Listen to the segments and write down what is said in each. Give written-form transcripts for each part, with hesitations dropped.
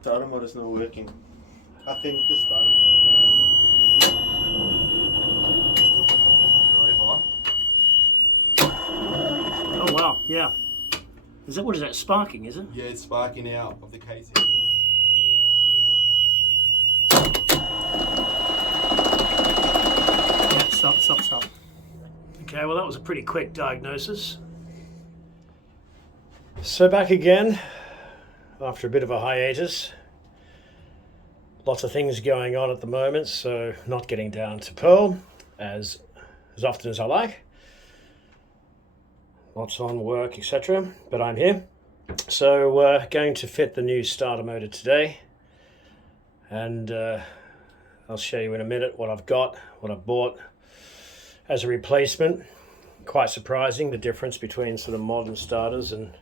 starter motor's not working. I think the starter. Oh wow, yeah. What is that, sparking, is it? Yeah, it's sparking out of the casing. Yeah, stop. Okay, well that was a pretty quick diagnosis. So back again after a bit of a hiatus. Lots of things going on at the moment, so not getting down to Pearl as often as I like. Lots on work, etc. But I'm here. So we're going to fit the new starter motor today, and I'll show you in a minute what I've got, what I've bought as a replacement. Quite surprising, the difference between sort of modern starters and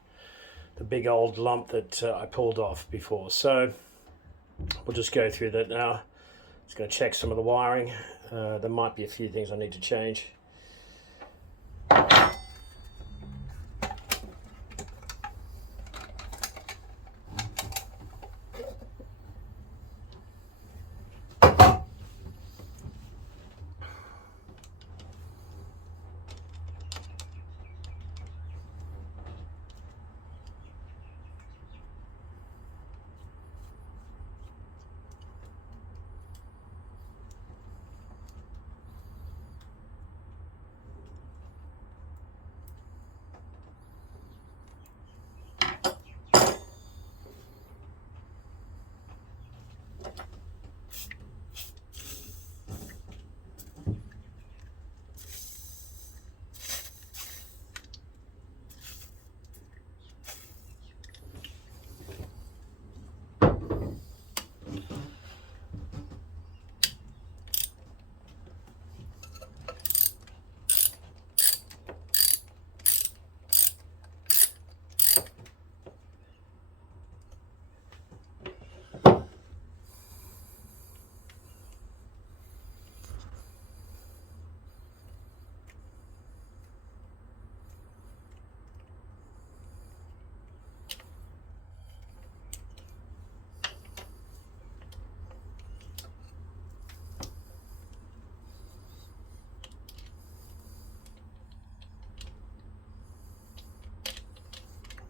the big old lump that I pulled off before. So we'll just go through that now. Just going to check some of the wiring. There might be a few things I need to change.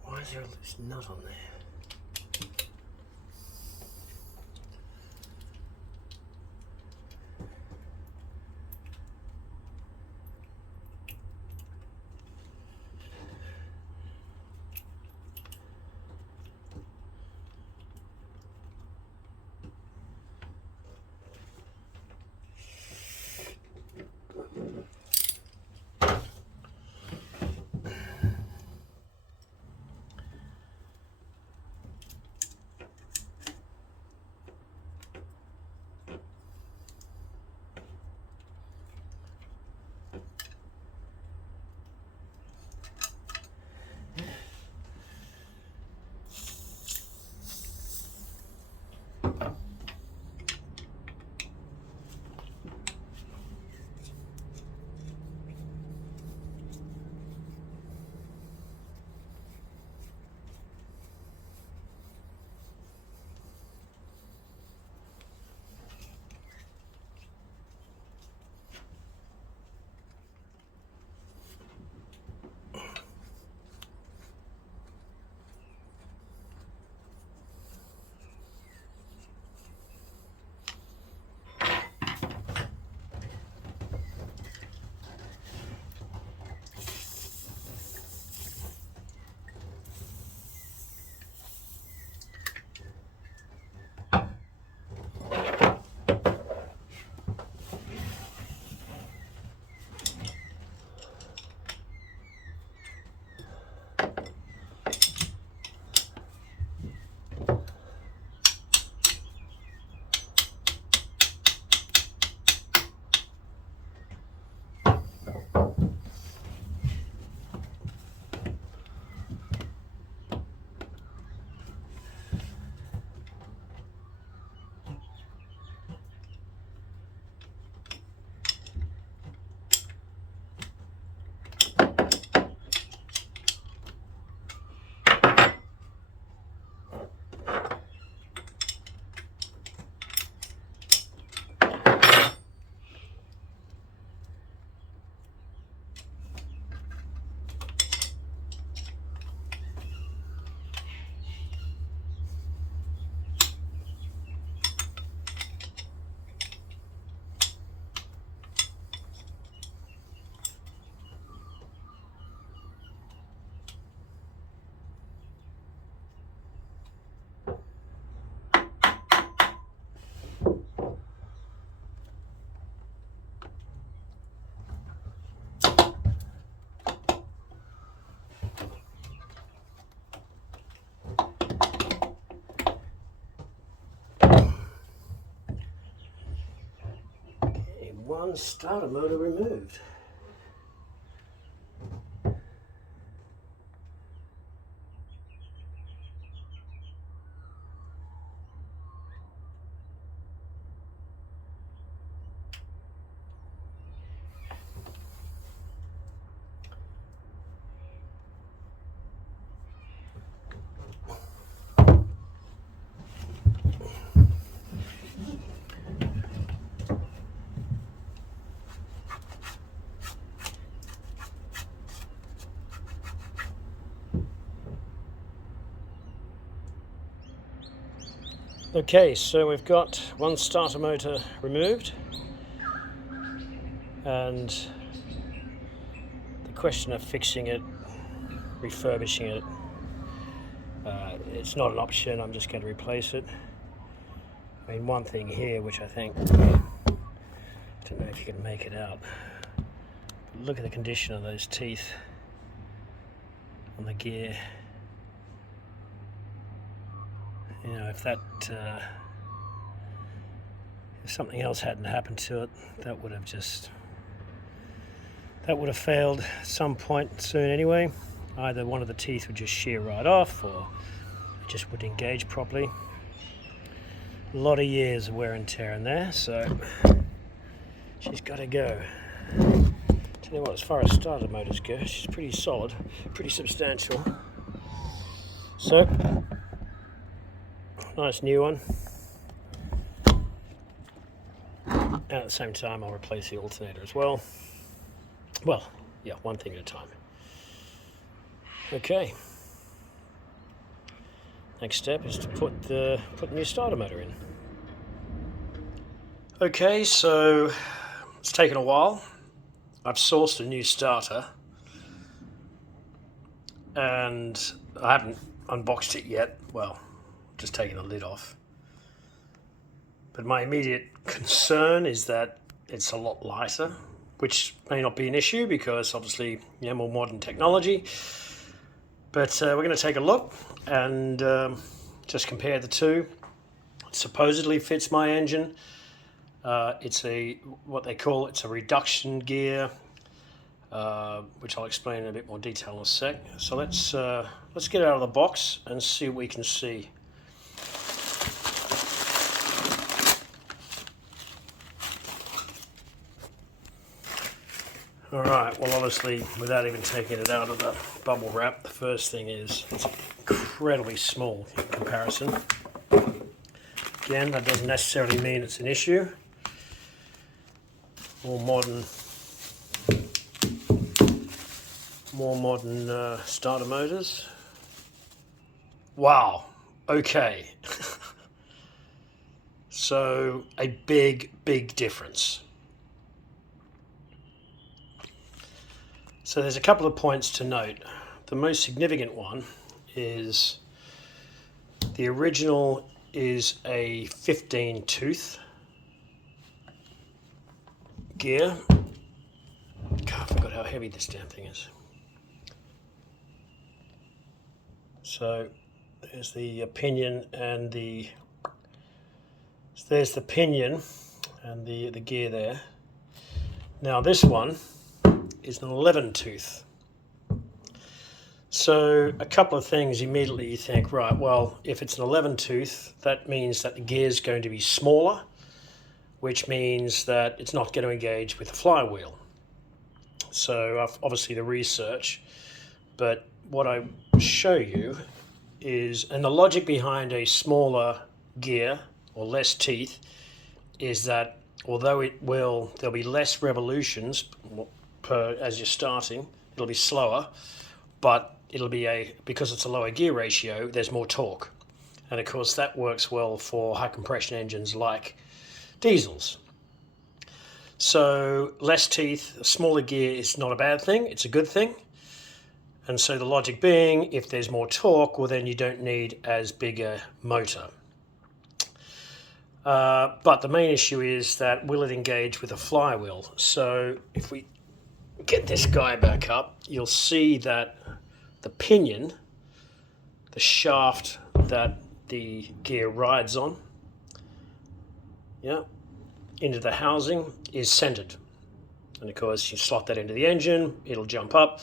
Why is there a loose nut on there? one starter motor removed. Okay, so we've got one starter motor removed, and the question of fixing it, refurbishing it, it's not an option. I'm just going to replace it. I mean, one thing here which I think, I don't know if you can make it out, but look at the condition of those teeth on the gear. You know, if something else hadn't happened to it, that would have failed at some point soon anyway. Either one of the teeth would just shear right off, or it just wouldn't engage properly. A lot of years of wear and tear in there, so she's got to go. Tell you what, as far as starter motors go, she's pretty solid, pretty substantial. So, nice new one. And at the same time, I'll replace the alternator as well. Well, yeah, one thing at a time. Okay. Next step is to put the new starter motor in. Okay, so it's taken a while. I've sourced a new starter, and I haven't unboxed it yet. Well, just taking the lid off. But my immediate concern is that it's a lot lighter, which may not be an issue because obviously, you know, more modern technology. But we're going to take a look and just compare the two. It supposedly fits my engine. It's a reduction gear, which I'll explain in a bit more detail in a sec. So let's get it out of the box and see what we can see. Alright, well obviously without even taking it out of the bubble wrap, the first thing is it's incredibly small in comparison. Again, that doesn't necessarily mean it's an issue. More modern starter motors. Wow, okay. So a big difference. So there's a couple of points to note. The most significant one is the original is a 15 tooth gear. God, I forgot how heavy this damn thing is. So there's the pinion and the pinion and the gear there. Now this one is an 11 tooth. So a couple of things immediately you think, right, well, if it's an 11 tooth, that means that the gear is going to be smaller, which means that it's not going to engage with the flywheel. So obviously the research, but what I show you is, and the logic behind a smaller gear or less teeth is that although there'll be less revolutions as you're starting, it'll be slower, but it'll be because it's a lower gear ratio, there's more torque. And of course that works well for high compression engines like diesels. So less teeth, smaller gear is not a bad thing, it's a good thing. And so the logic being, if there's more torque, well then you don't need as big a motor. But the main issue is that will it engage with a flywheel? So if we get this guy back up, you'll see that the pinion, the shaft that the gear rides on, yeah, into the housing is centered. And of course, you slot that into the engine, it'll jump up,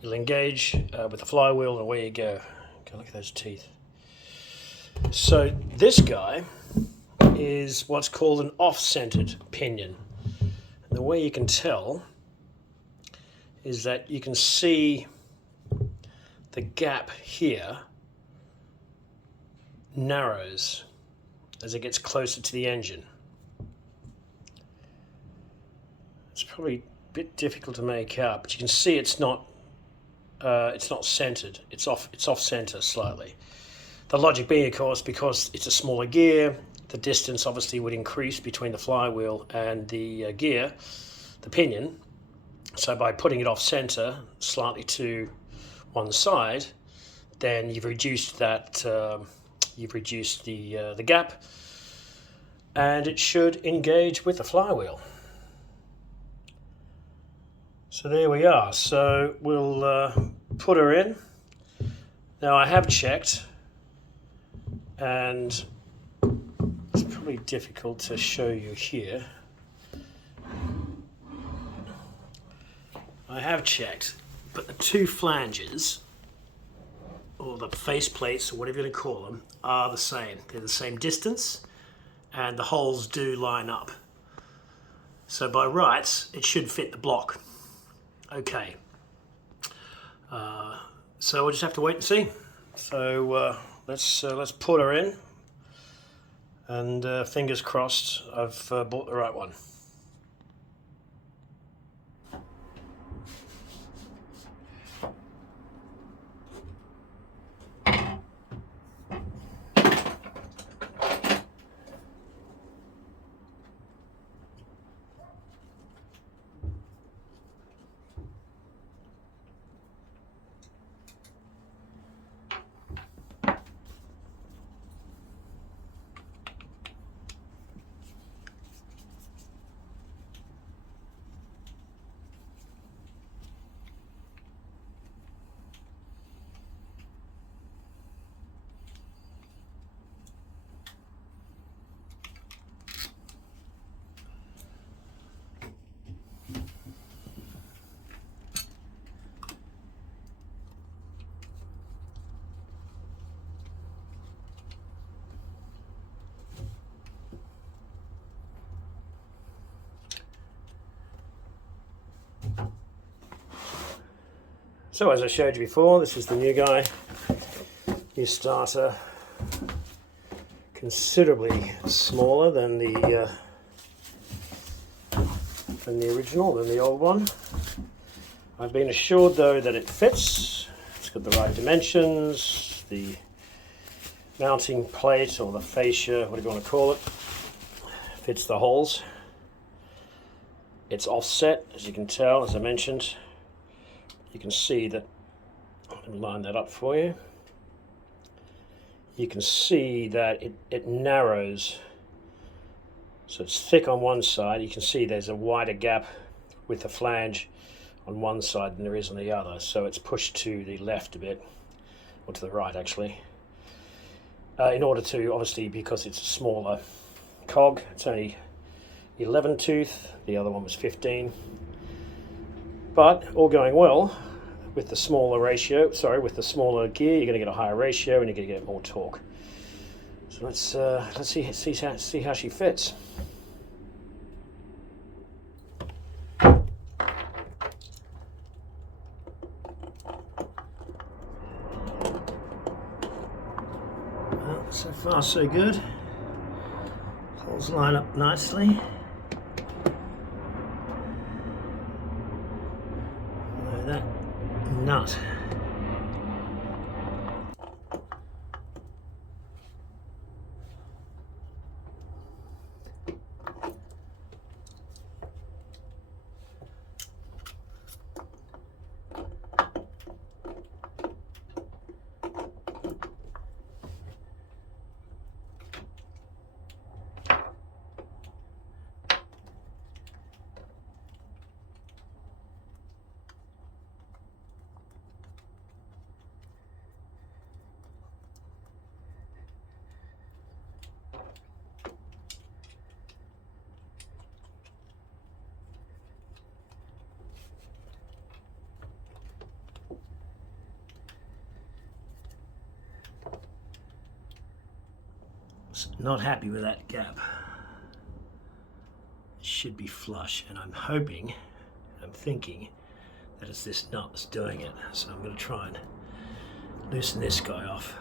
it'll engage with the flywheel, and away you go. Okay, look at those teeth. So this guy is what's called an off-centered pinion. And the way you can tell is that you can see the gap here narrows as it gets closer to the engine. It's probably a bit difficult to make out, but you can see it's not centered. It's off center slightly. The logic being, of course, because it's a smaller gear, the distance obviously would increase between the flywheel and the gear, the pinion. So by putting it off center slightly to one side, then you've reduced that. You've reduced the gap, and it should engage with the flywheel. So there we are. So we'll put her in. Now I have checked, and it's probably difficult to show you here. I have checked, but the two flanges, or the face plates, or whatever you're going to call them, are the same. They're the same distance, and the holes do line up. So by rights, it should fit the block. Okay. So we'll just have to wait and see. So let's put her in, and fingers crossed I've bought the right one. So as I showed you before, this is the new guy, new starter, considerably smaller than the original, than the old one. I've been assured though that it fits. It's got the right dimensions, the mounting plate or the fascia, whatever you want to call it, fits the holes. It's offset, as you can tell, as I mentioned. You can see that, let me line that up for you. You can see that it narrows. So it's thick on one side. You can see there's a wider gap with the flange on one side than there is on the other. So it's pushed to the left a bit, or to the right actually. In order to, obviously, because it's a smaller cog, it's only 11 tooth, the other one was 15. But all going well, with the smaller with the smaller gear, you're going to get a higher ratio and you're going to get more torque. So let's see how she fits. Well, so far so good. Holes line up nicely. That nut. Not happy with that gap. It should be flush, and I'm hoping, I'm thinking that it's this nut that's doing it. So I'm going to try and loosen this guy off,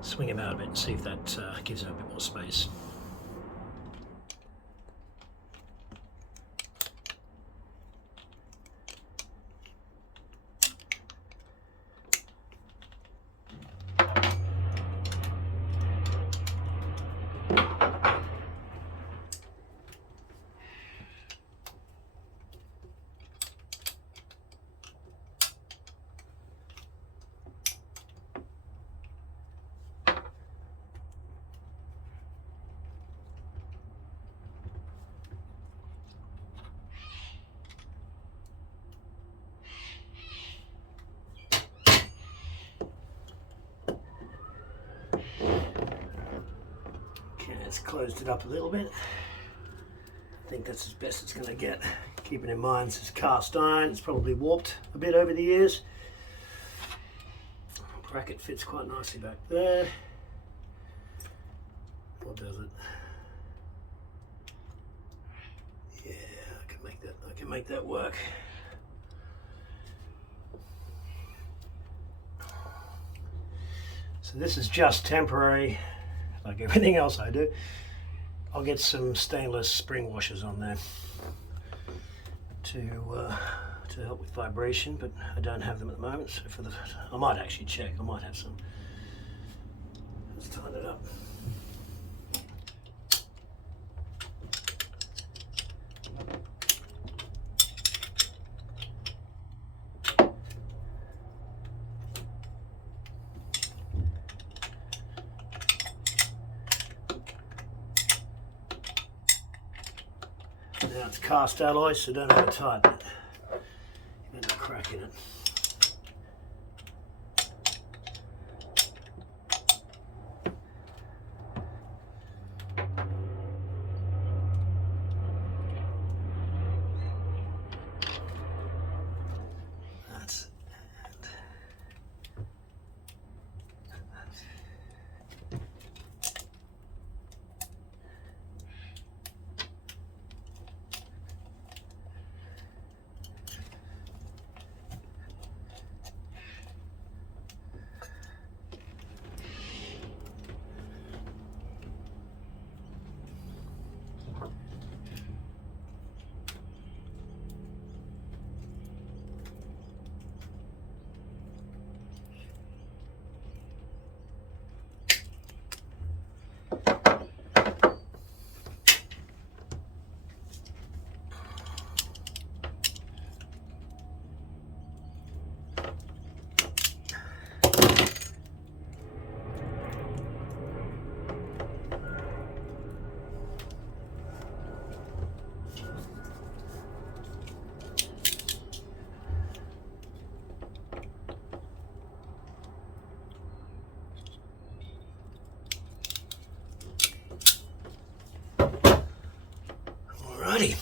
swing him out a bit and see if that gives him a bit more space. It's closed it up a little bit. I think that's as best it's going to get. Keeping in mind this is cast iron, it's probably warped a bit over the years. Bracket fits quite nicely back there. What does it? Yeah, I can make that work. So this is just temporary. Like everything else I do. I'll get some stainless spring washers on there to help with vibration, but I don't have them at the moment. So I might actually check. I might have some. Let's tighten it up. Now it's cast alloy, so don't over tighten it. You end up cracking it. That's alrighty.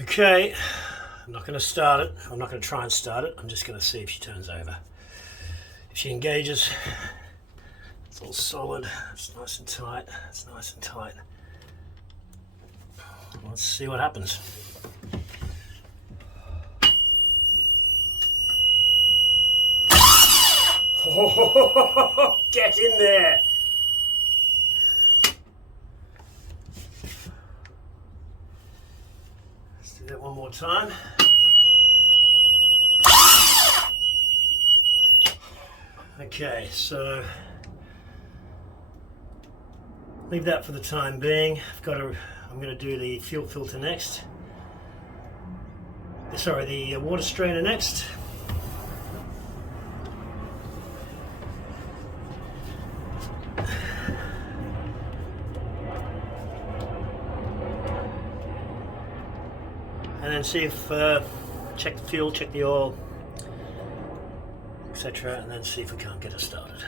Okay, I'm not going to start it. I'm not going to try and start it. I'm just going to see if she turns over. If she engages, it's all solid. It's nice and tight. It's nice and tight. Let's see what happens. Get in there! Let's do that one more time. Okay, so leave that for the time being. I'm going to do the fuel filter next. Sorry, the water strainer next. and then see if check the fuel, check the oil, etc., and then see if we can't get it started.